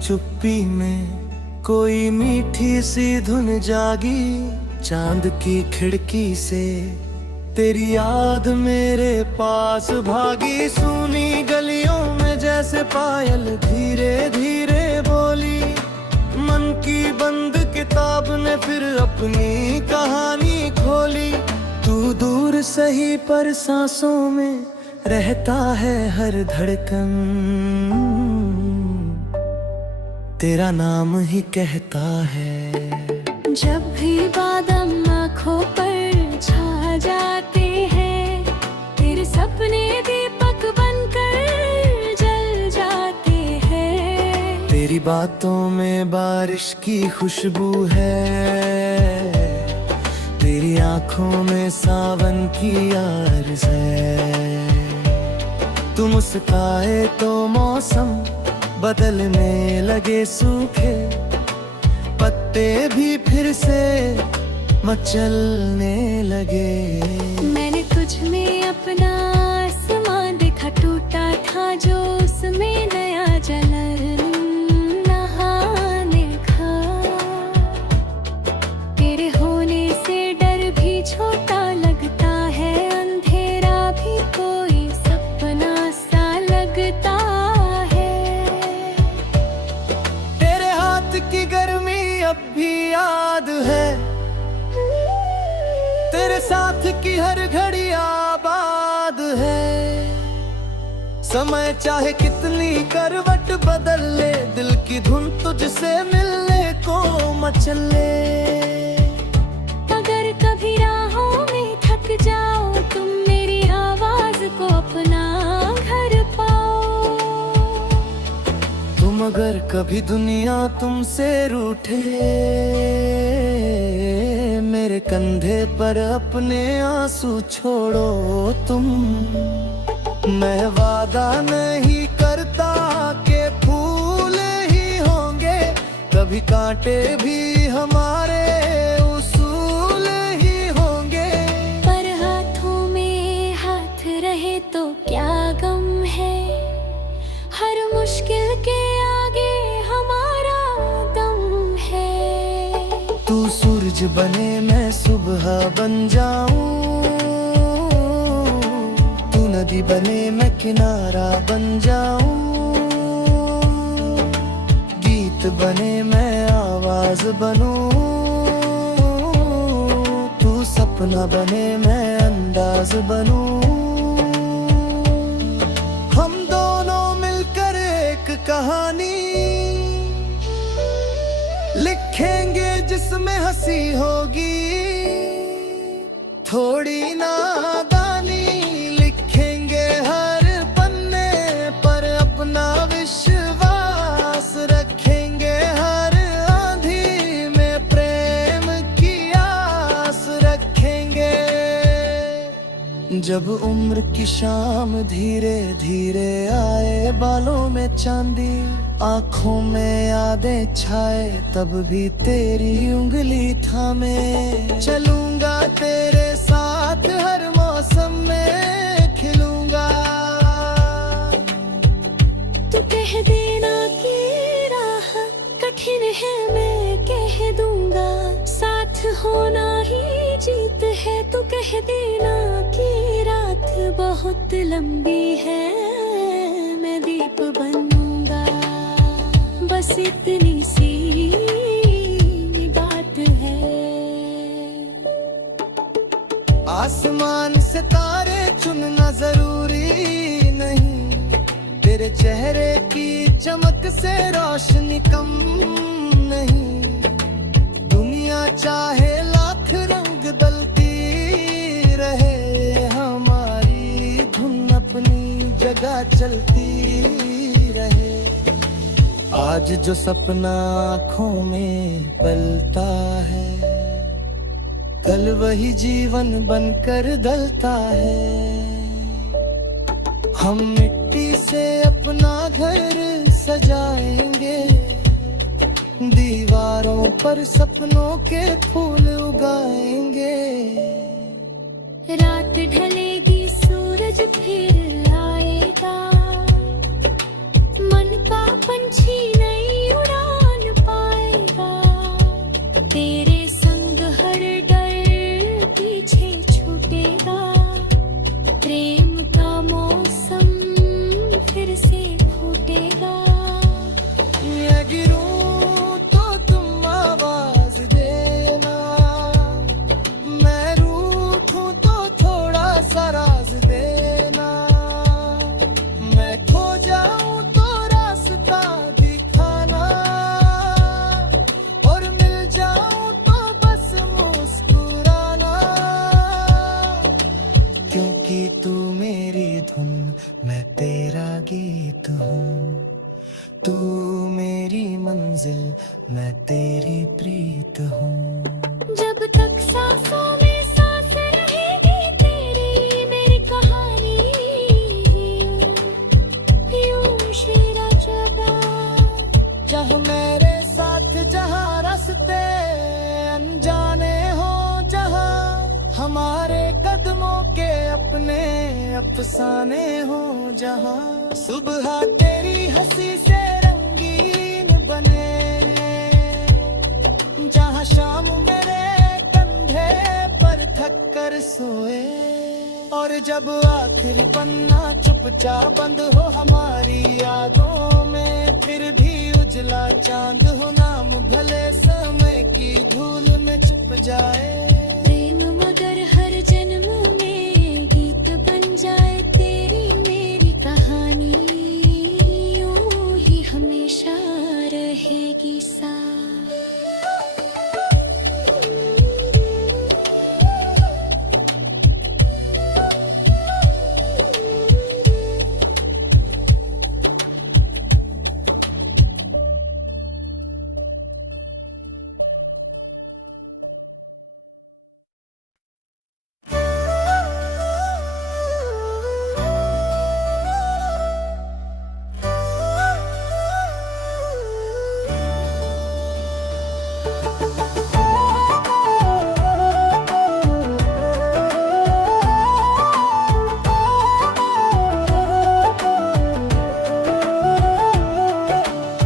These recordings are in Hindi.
चुप्पी में कोई मीठी सी धुन जागी। चांद की खिड़की से तेरी याद मेरे पास भागी। सूनी गलियों में जैसे पायल धीरे धीरे बोली। मन की बंद किताब ने फिर अपनी कहानी खोली। तू दूर सही पर सांसों में रहता है हर धड़कन। तेरा नाम ही कहता है। जब भी बादल आँखों पर छा जाते हैं, तेरे सपने दीपक बनकर जल जाते हैं। तेरी बातों में बारिश की खुशबू है। तेरी आंखों में सावन की आरज़ है। तू मुस्काए तो मौसम बदलने लगे। सूखे पत्ते भी फिर से मचलने लगे। मैंने तुझ में अपना आसमां देखा, टूटा था जो उसमें नया जलन नहाने का। तेरे होने से डर भी छोटा लगता है, अंधेरा भी कोई सपना सा लगता है। तेरे हाथ की गर्मी अब भी याद है। तेरे साथ की हर घड़ी आबाद है। समय चाहे कितनी करवट बदल ले, दिल की धुन तुझसे मिलने को मचले। अगर कभी राहों में थक जाओ, तुम मेरी आवाज को अपना घर पाओ। तुम अगर कभी दुनिया तुमसे रूठे, मेरे कंधे पर अपने आंसू छोड़ो तुम। मैं वादा नहीं करता कि फूल ही होंगे, कभी कांटे भी हमारे उसूल ही होंगे। पर हाथों में हाथ रहे तो क्या गम है, हर मुश्किल के आगे हमारा दम है। तू सूरज बने मैं सुबह बन जाऊं। तू नदी बने मैं किनारा बन जाऊं। गीत बने मैं आवाज बनूं। तू सपना बने मैं अंदाज बनूं। हम दोनों मिलकर एक कहानी लिखेंगे जिसमें हंसी होगी, थोड़ी नादानी। लिखेंगे हर पन्ने पर अपना विश्वास, रखेंगे हर आंधी में प्रेम की आस रखेंगे। जब उम्र की शाम धीरे धीरे आए, बालों में चांदी आँखों में यादें छाए, तब भी तेरी उंगली थामे चलूंगा। तेरे साथ हर मौसम में खिलूंगा। तू कह देना कि राह कठिन है, मैं कह दूंगा साथ होना ही जीत है। तू कह देना कि रात बहुत लंबी है, मैं दीप बनूंगा। बस इतनी सी बात है। आसमान से तारे चुनना जरूरी नहीं, तेरे चेहरे की चमक से रोशनी कम नहीं। दुनिया चाहे लाख रंग बदलती रहे, हमारी धुन अपनी जगह चलती रहे। आज जो सपना आँखों में पलता है, कल वही जीवन बनकर ढलता है। हम मिट्टी से अपना घर सजाएंगे, दीवारों पर सपनों के फूल उगाएंगे। रात ढलेगी सूरज फिर आएगा, मन का पंछी नई मैं तेरी प्रीत हूँ। जब तक सांसों में सांस रहेगी तेरी मेरी कहानी यूं शेरा चगा। चाह मेरे साथ जहाँ रास्ते अनजाने हो, जहाँ हमारे कदमों के अपने अफसाने हो, जहाँ सुबह तेरी हंसी से रंगीन बने, जहाँ शाम मेरे कंधे पर थक कर सोए, और जब आखिरी पन्ना चुपचाप बंद हो हमारी यादों में, फिर भी उजला चांद हो नाम भले समय की धूल में छुप जाए। प्रेम मगर हर जन्म में गीत बन जाए तेरी मेरी कहानी यूं ही हमेशा रहेगी साथ।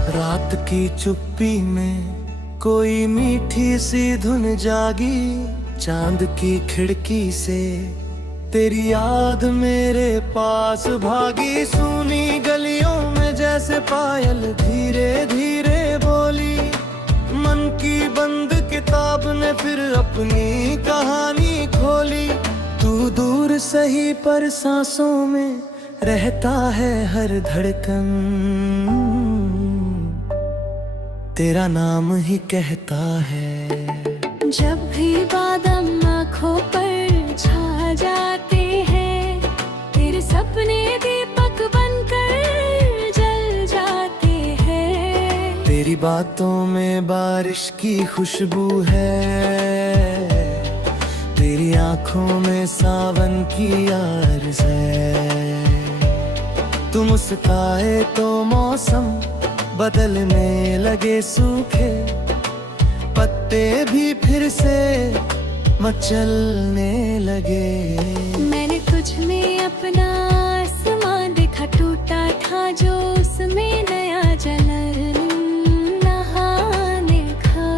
रात की चुप्पी में कोई मीठी सी धुन जागी, चांद की खिड़की से तेरी याद मेरे पास भागी। सूनी गलियों में जैसे पायल धीरे धीरे बोली, मन की बंद किताब ने फिर अपनी कहानी खोली। तू दूर सही पर सांसों में रहता है हर धड़कन, तेरा नाम ही कहता है। जब भी बादल आँखों पर छा जाते हैं, तेरे सपने दीपक बनकर जल जाते हैं। तेरी बातों में बारिश की खुशबू है, तेरी आँखों में सावन की आरज़ है। तू मुस्काए तो मौसम बदलने लगे, सूखे पत्ते भी फिर से मचलने लगे। मैंने तुझ में अपना आसमां देखा, टूटा था जो उसमें नया जलन नहाने का।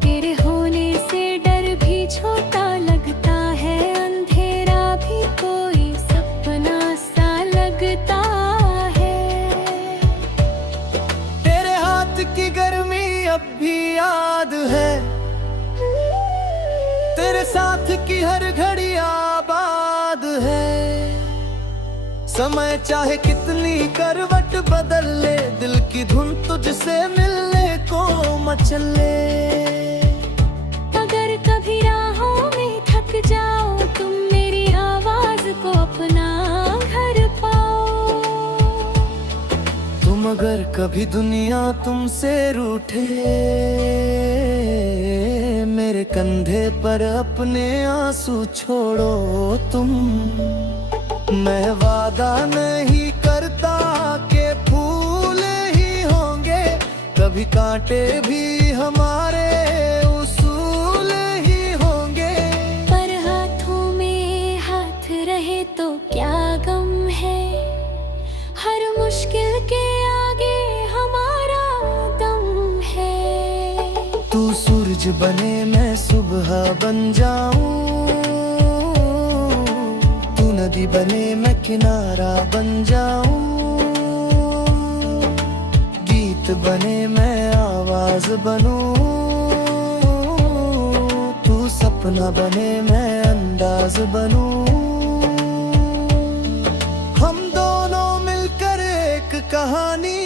तेरे होने से डर भी छोटा लगता है, अंधेरा भी कोई सपना सा लगता है। की गर्मी अब भी याद है, तेरे साथ की हर घड़ी आबाद है। समय चाहे कितनी करवट बदल ले, दिल की धुन तुझसे मिलने को मचले। अगर कभी राहों में थक जाओ, तुम मेरी आवाज को अपना घर पाओ। मगर कभी दुनिया तुमसे रूठे, मेरे कंधे पर अपने आंसू छोड़ो तुम। मैं वादा नहीं करता कि फूल ही होंगे, कभी कांटे भी हमारे उसूल ही होंगे। पर हाथों में हाथ रहे तो क्या गम है, हर मुश्किल के आगे हमारा दम है। तू सूरज बने मैं सुबह बन जाऊं, तू नदी बने मैं किनारा बन जाऊं। गीत बने मैं आवाज बनूं, तू सपना बने मैं अंदाज बनूं। हम दोनों मिलकर एक कहानी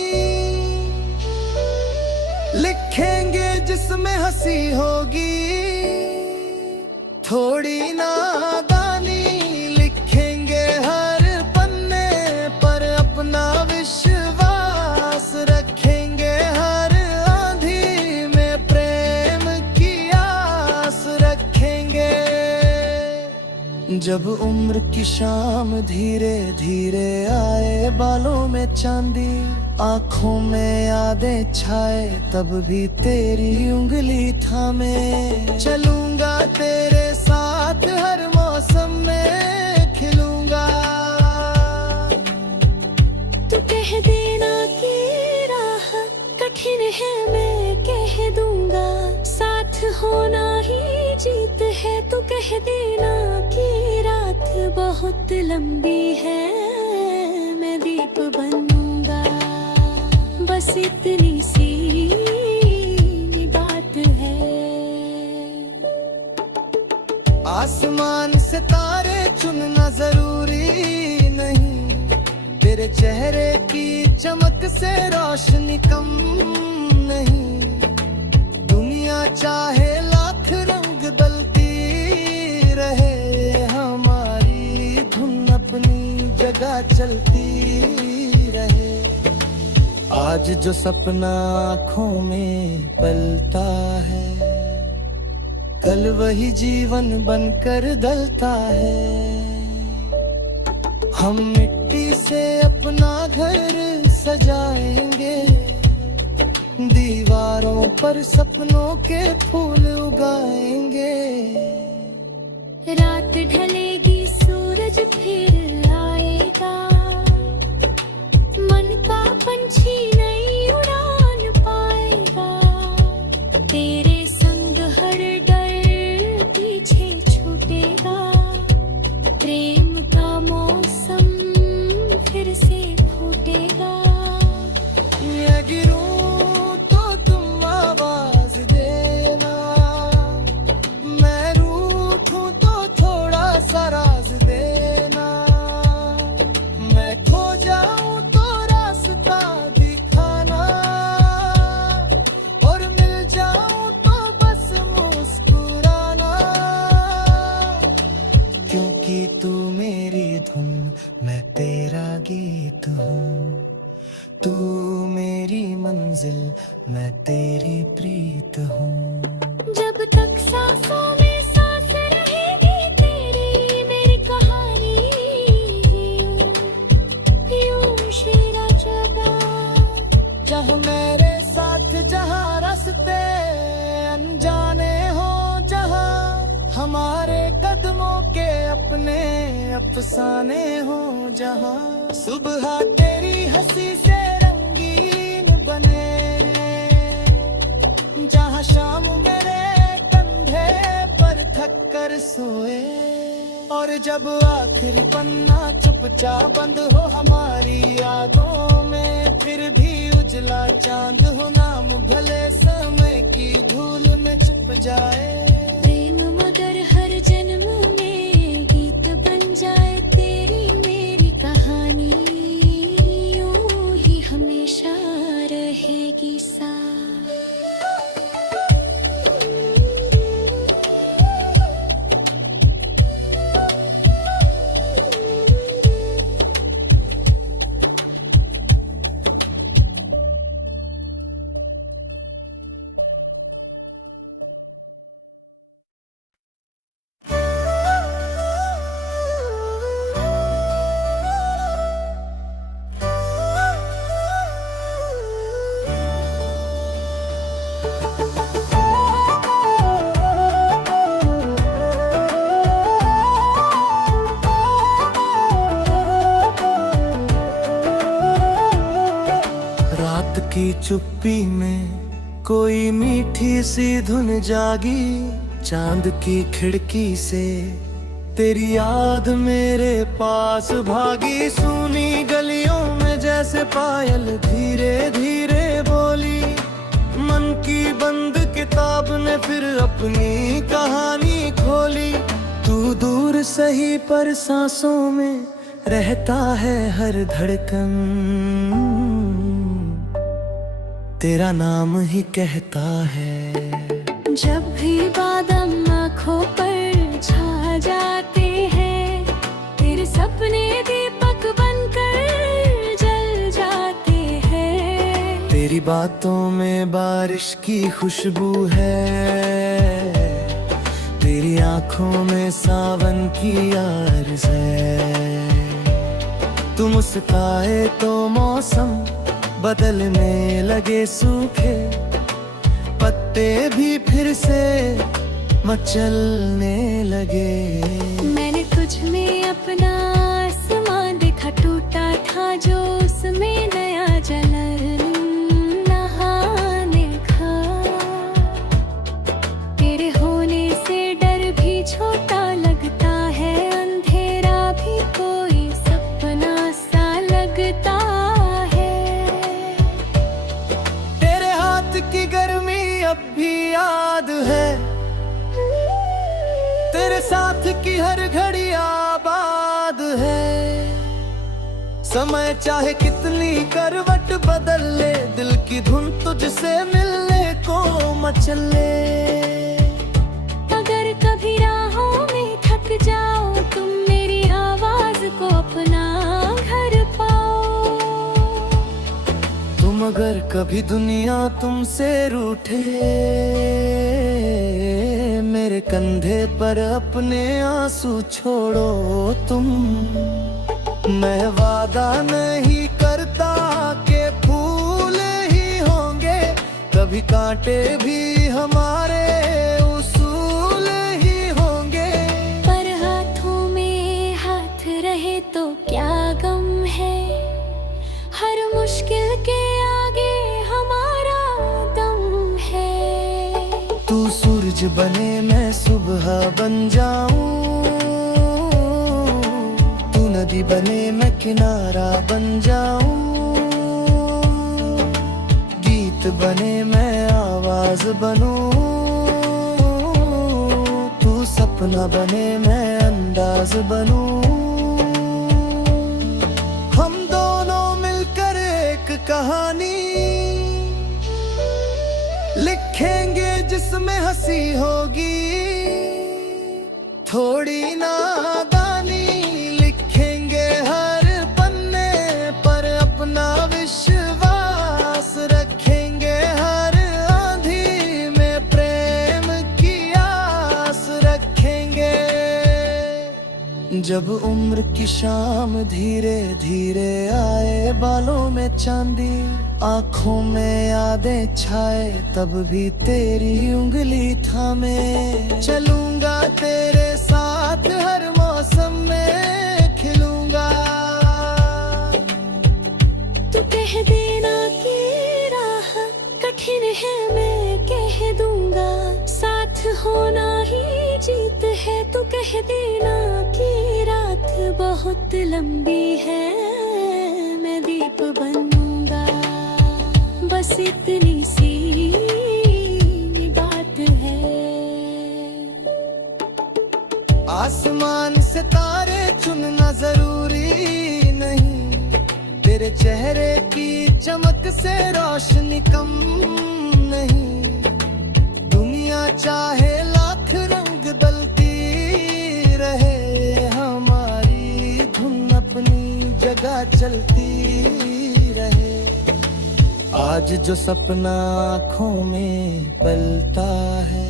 लिखेंगे जिसमें हंसी होगी, थोड़ी नादानी। लिखेंगे हर पन्ने पर अपना विश्वास, रखेंगे हर जब उम्र की शाम धीरे धीरे आए, बालों में चांदी आंखों में यादें छाए, तब भी तेरी उंगली थामे चलूंगा, तेरे साथ हर मौसम में खिलूंगा। तू कह देना कि राह कठिन है, मैं कह दूंगा साथ होना ही जीत है। तू कह देना कि रात बहुत लंबी है, मैं दीप बनूंगा, बस इतनी सी बात है। आसमान से तारे चुनना जरूरी नहीं, तेरे चेहरे की चमक से रोशनी कम नहीं। दुनिया चाहे लाख रंग बदलती रहे, हमारी धुन अपनी जगह चलती रहे। आज जो सपना आँखों में पलता है, कल वही जीवन बनकर ढलता है। हम मिट्टी से अपना घर सजाएंगे, दीवारों पर सपनों के फूल उगाएंगे। रात ढलेगी सूरज फिर आएगा, मन का पंछी नई उड़ान पाएगा। तेरे संग हर डर पीछे छूटेगा, प्रेम का मौसम फिर से फूटेगा। मैं गिरूं तो तुम आवाज देना, मैं रूठूं तो थोड़ा सा राज देना। मैं खो जाऊं तो रास्ता दिखाना, और मिल जाऊं तो बस मुस्कुराना। क्योंकि तू मेरी धुन, मैं तेरा गीत हूँ। तू मेरी मंजिल, मैं तेरी प्रीत हूँ। जब तक सांसों में सांस रहेगी, तेरी मेरी कहानी यूं शेरा जगा। चाह मेरे साथ जहाँ रास्ते अनजाने हो, जहाँ हमारे कदमों के अपने अफसाने हो, जहाँ सुबह तेरी हंसी से रंगीन बने, जहाँ शाम मेरे कंधे पर थक कर सोए। और जब आखिरी पन्ना चुपचाप बंद हो हमारी यादों में, फिर भी उजला चांद हो, नाम भले समय की धूल में छिप जाए। प्रेम मगर हर जन्म में गीत बन जाए, तेरी मेरी कहानी यूं ही हमेशा रहेगी साथ। की चुप्पी में कोई मीठी सी धुन जागी, चांद की खिड़की से तेरी याद मेरे पास भागी। सुनी गलियों में जैसे पायल धीरे धीरे बोली, मन की बंद किताब ने फिर अपनी कहानी खोली। तू दूर सही पर सांसों में रहता है हर धड़कन, तेरा नाम ही कहता है। जब भी बादल आँखों पर छा जाते हैं, तेरे सपने दीपक बनकर जल जाते हैं। तेरी बातों में बारिश की खुशबू है, तेरी आंखों में सावन की आरज़ है। तुम मुस्काए तो मौसम बदलने लगे, सूखे पत्ते भी फिर से मचलने लगे। मैंने तुझ में अपना आसमां देखा, टूटा था जो उसमें नया जलन नहाने का। तेरे होने से डर भी छोटा लगता है, अंधेरा भी कोई सपना सा लगता है। तेरे हाथ की गर्मी अब भी याद है, तेरे साथ की हर घड़ी आबाद है। समय चाहे कितनी करवट बदल ले, दिल की धुन तुझसे मिलने को मचले। अगर कभी राहों में थक जाओ, तुम मेरी आवाज को अपना घर पाओ। तुम अगर कभी दुनिया तुमसे रूठे, मेरे कंधे पर अपने आंसू छोड़ो तुम। मैं वादा नहीं करता कि फूल ही होंगे, कभी कांटे भी हमारे उसूल ही होंगे। पर हाथों में हाथ रहे तो क्या गम है, हर मुश्किल के आगे हमारा दम है। तू सूरज बने मैं सुबह बन जाऊं, तू नदी बने मैं किनारा बन जाऊं। गीत बने मैं आवाज बनूं, तू सपना बने मैं अंदाज बनूं। हम दोनों मिलकर एक कहानी लिखेंगे जिसमें हंसी होगी, थोड़ी नादानी। लिखेंगे हर पन्ने पर अपना विश्वास, रखेंगे हर आंधी में प्रेम की आस रखेंगे। जब उम्र की शाम धीरे धीरे आए, बालों में चांदी आंखों में यादें छाए, तब भी तेरी उंगली थामे चलूंगा तेरे साथ, हर मौसम में खिलूंगा। तू कह देना कि राह कठिन है, मैं कह दूंगा साथ होना ही जीत है। तू कह देना कि रात बहुत लंबी है, मैं दीप बनूंगा। बस इतनी सी बात है। आसमान से तारे चुनना जरूरी नहीं, तेरे चेहरे की चमक से रोशनी कम नहीं। दुनिया चाहे लाख रंग दलती रहे, हमारी धुन अपनी जगह चलती रहे। आज जो सपना आँखों में पलता है,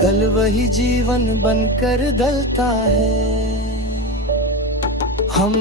कल वही जीवन बनकर ढलता है। हम